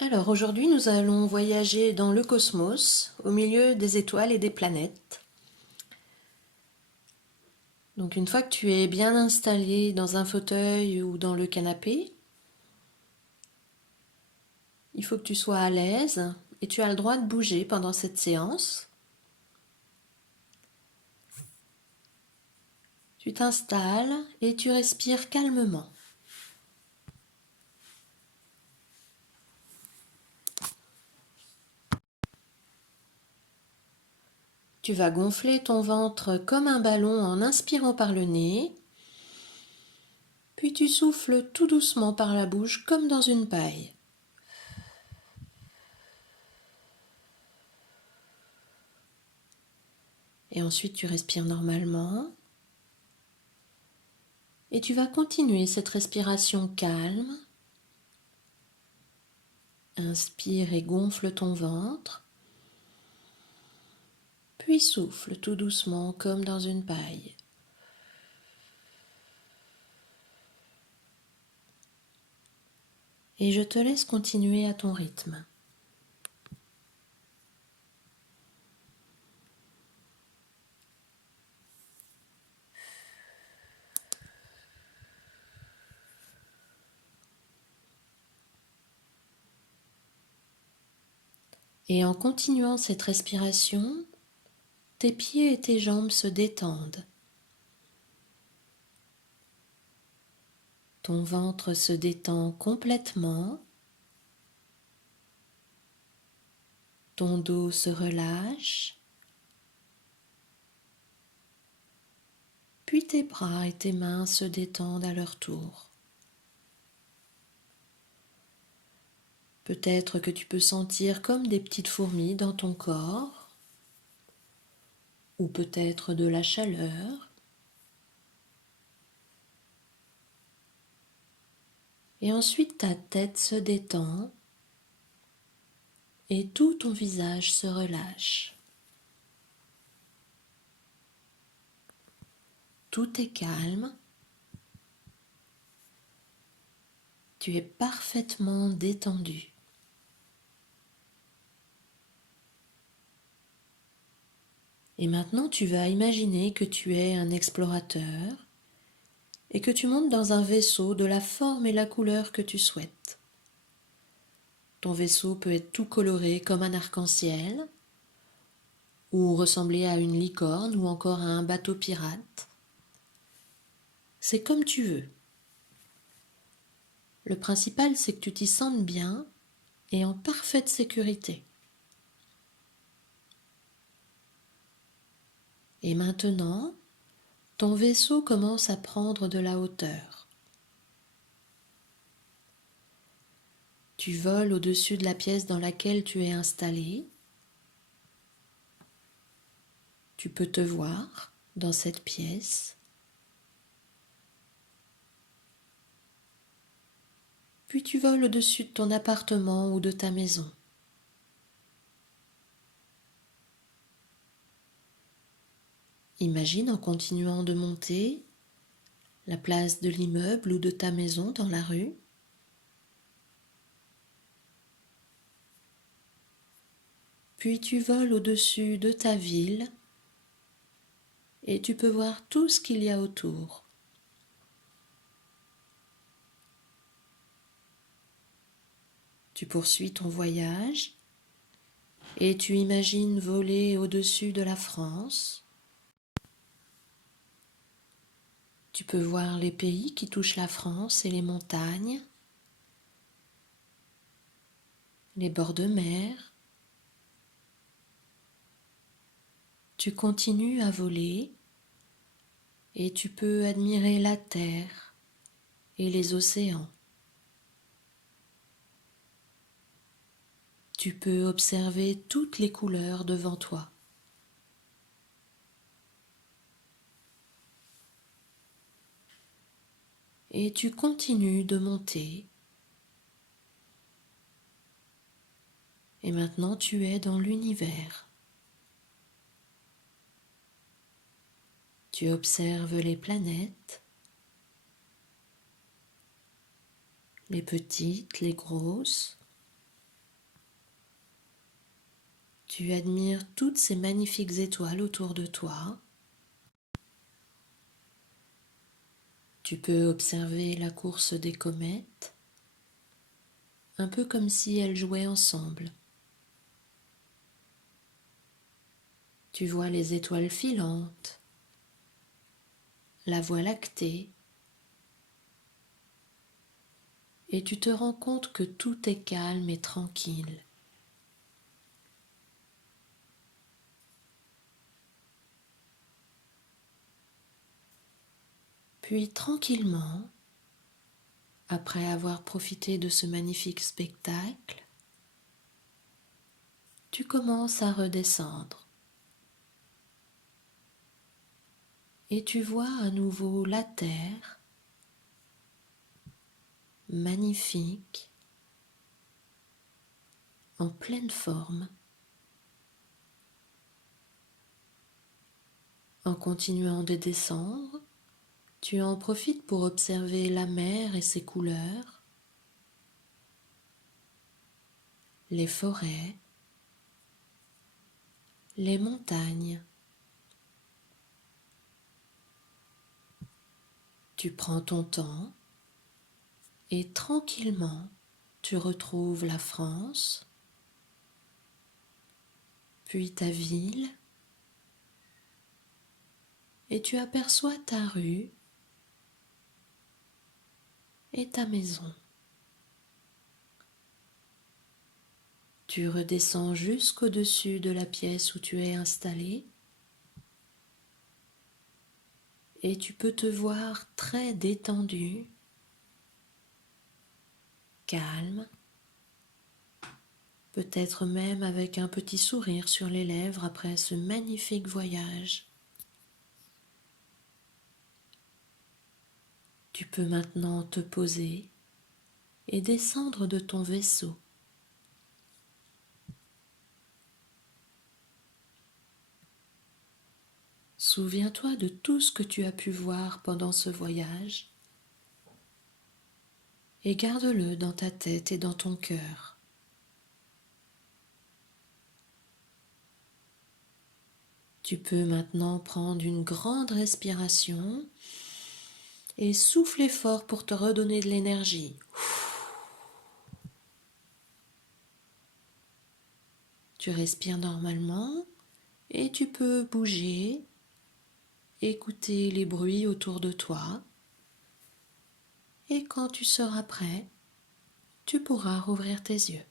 Alors aujourd'hui, nous allons voyager dans le cosmos, au milieu des étoiles et des planètes. Donc une fois que tu es bien installé dans un fauteuil ou dans le canapé, il faut que tu sois à l'aise et tu as le droit de bouger pendant cette séance. Tu t'installes et tu respires calmement. Tu vas gonfler ton ventre comme un ballon en inspirant par le nez, puis tu souffles tout doucement par la bouche comme dans une paille. Et ensuite tu respires normalement. Et tu vas continuer cette respiration calme. Inspire et gonfle ton ventre, puis souffle tout doucement comme dans une paille. Et je te laisse continuer à ton rythme. Et en continuant cette respiration, tes pieds et tes jambes se détendent. Ton ventre se détend complètement. Ton dos se relâche. Puis tes bras et tes mains se détendent à leur tour. Peut-être que tu peux sentir comme des petites fourmis dans ton corps, ou peut-être de la chaleur. Et ensuite ta tête se détend et tout ton visage se relâche. Tout est calme. Tu es parfaitement détendu. Et maintenant tu vas imaginer que tu es un explorateur et que tu montes dans un vaisseau de la forme et la couleur que tu souhaites. Ton vaisseau peut être tout coloré comme un arc-en-ciel, ou ressembler à une licorne ou encore à un bateau pirate. C'est comme tu veux. Le principal, c'est que tu t'y sentes bien et en parfaite sécurité. Et maintenant, ton vaisseau commence à prendre de la hauteur. Tu voles au-dessus de la pièce dans laquelle tu es installé. Tu peux te voir dans cette pièce. Puis tu voles au-dessus de ton appartement ou de ta maison. Imagine en continuant de monter la place de l'immeuble ou de ta maison dans la rue. Puis tu voles au-dessus de ta ville et tu peux voir tout ce qu'il y a autour. Tu poursuis ton voyage et tu imagines voler au-dessus de la France. Tu peux voir les pays qui touchent la France et les montagnes, les bords de mer. Tu continues à voler et tu peux admirer la terre et les océans. Tu peux observer toutes les couleurs devant toi. Et tu continues de monter. Et maintenant tu es dans l'univers. Tu observes les planètes, les petites, les grosses. Tu admires toutes ces magnifiques étoiles autour de toi. Tu peux observer la course des comètes, un peu comme si elles jouaient ensemble. Tu vois les étoiles filantes, la Voie lactée, et tu te rends compte que tout est calme et tranquille. Puis tranquillement, après avoir profité de ce magnifique spectacle, tu commences à redescendre et tu vois à nouveau la terre, magnifique, en pleine forme. En continuant de descendre, tu en profites pour observer la mer et ses couleurs, les forêts, les montagnes. Tu prends ton temps et tranquillement tu retrouves la France, puis ta ville, et tu aperçois ta rue et ta maison. Tu redescends jusqu'au-dessus de la pièce où tu es installé et tu peux te voir très détendu, calme, peut-être même avec un petit sourire sur les lèvres après ce magnifique voyage. Tu peux maintenant te poser et descendre de ton vaisseau. Souviens-toi de tout ce que tu as pu voir pendant ce voyage et garde-le dans ta tête et dans ton cœur. Tu peux maintenant prendre une grande respiration et souffler fort pour te redonner de l'énergie. Tu respires normalement et tu peux bouger, écouter les bruits autour de toi. Et quand tu seras prêt, tu pourras rouvrir tes yeux.